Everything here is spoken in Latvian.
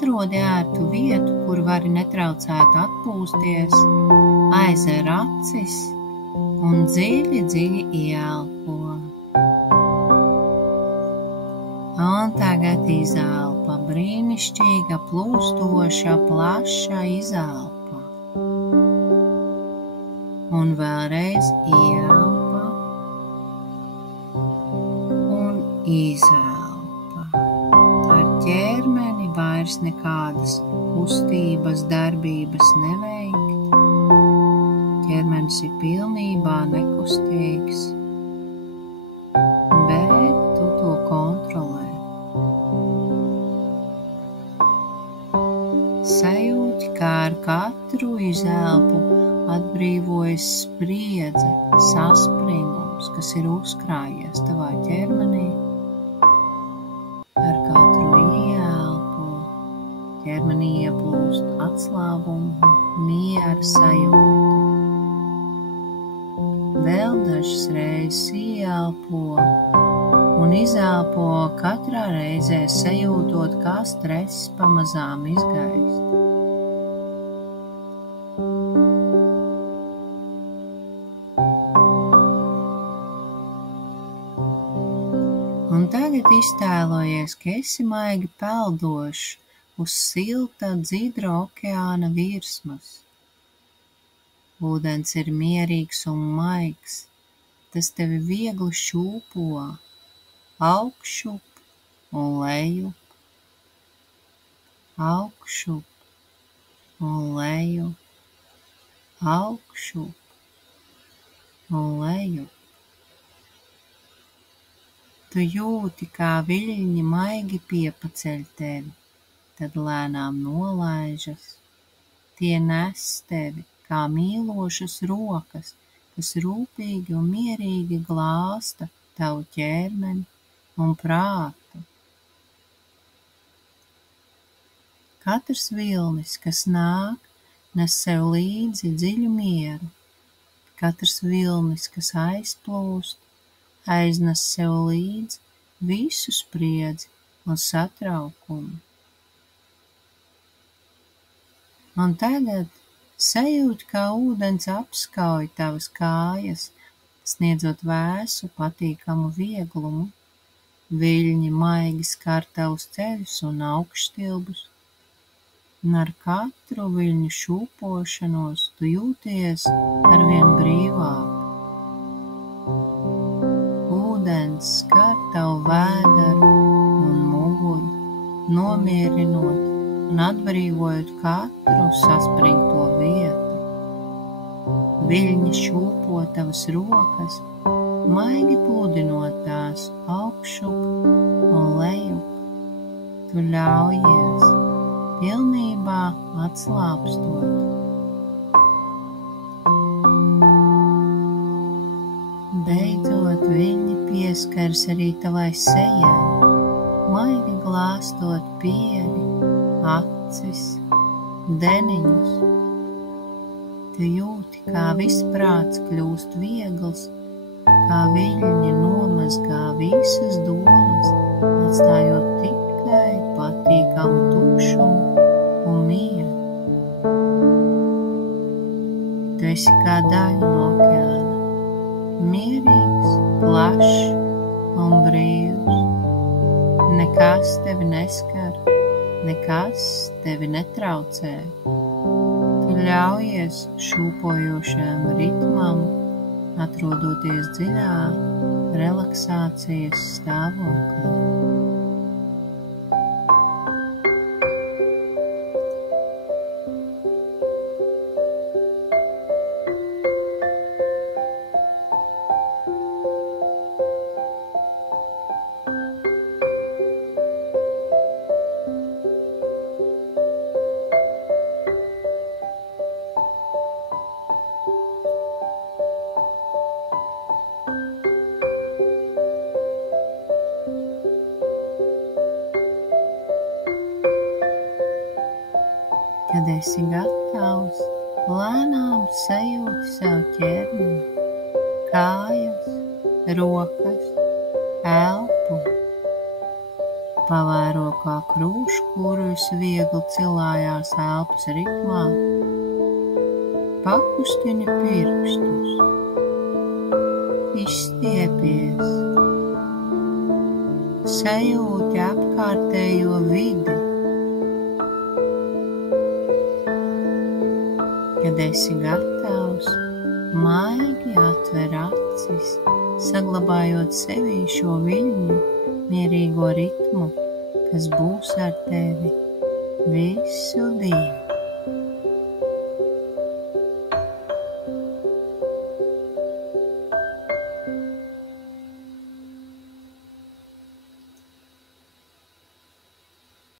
Atrodi ērtu vietu, kur vari netraucēt atpūsties, aizer acis un dziļi, dziļi ieelpo. Un tagad izelpa, brīnišķīga, plūstoša, plaša izelpa. Un vēlreiz ieelpa un izelpa. Ar ķermeni vairs nekādas kustības, darbības neveikt. Ķermenis ir pilnībā nekustīgs, bet tu to kontrolē. Sajūti, kā ar katru izelpu atbrīvojas spriedze, saspringums, kas ir uzkrājies tavā ķermenī. Ar katru ieelpu ķermenī ieplūst atslābuma, miera sajūta. Vēl dažas reizes ieelpo un izelpo, katrā reizē sajūtot, kā stress pamazām izgaist. Un tagad iztēlojies, ka esi maigi peldošs uz silta, dzidra okeāna virsmas. Ūdens ir mierīgs un maigs, tas tevi viegli šūpo, augšup un lejup, augšup un lejup, augšup un lejup. Tu jūti, kā viļņi maigi piepaceļ tevi, tad lēnām nolaižas. Tie nes tevi kā mīlošas rokas, kas rūpīgi un mierīgi glāsta tavu ķermeni un prātu. Katrs vilnis, kas nāk, nes sev līdzi dziļu mieru. Katrs vilnis, kas aizplūst, aiznes sev līdzi visu spriedzi un satraukumu. Un tagad sajūti, kā ūdens apskauj tavas kājas, sniedzot vēsu, patīkamu vieglumu. Viļņi maigi skar tavus ceļus un augšstilbus, un ar katru viļņu šūpošanos tu jūties arvien brīvāk. Ūdens skar tavu vēderu un muguru, nomierinot un atbrīvojot katru saspringto vietu. Viļņi šūpo tavas rokas, maigi pludinot tās augšup un lejup. Tu ļaujies, pilnībā atslāpstot. Beidzot, viļņi pieskars arī tavai sejai, maigi glāstot pieri, acis, deniņus. Tu jūti, kā viss prāts kļūst viegls, kā viļņi nomazgā visas domas, atstājot tikai patīkamu tukšumu un mieru. Tu esi kā daļa no okeāna, mierīgs, plašs un brīvs. Nekas tevi neskar, nekas tevi netraucē. Tu ļaujies šūpojošajam ritmam, atrodoties dziļā relaksācijas stāvoklī. Kad esi gatavs, lēnām sajūti savu ķermeni, kājas, rokas, elpu. Pavēro, kā krūškurvis viegli cilājās elpas ritmā. Pakustini pirkstus. Izstiepies. Sajūti apkārtējo vidi. Kad esi gatavs, maigi atver acis, saglabājot sevī šo viļņu, mierīgo ritmu, kas būs ar tevi visu dienu.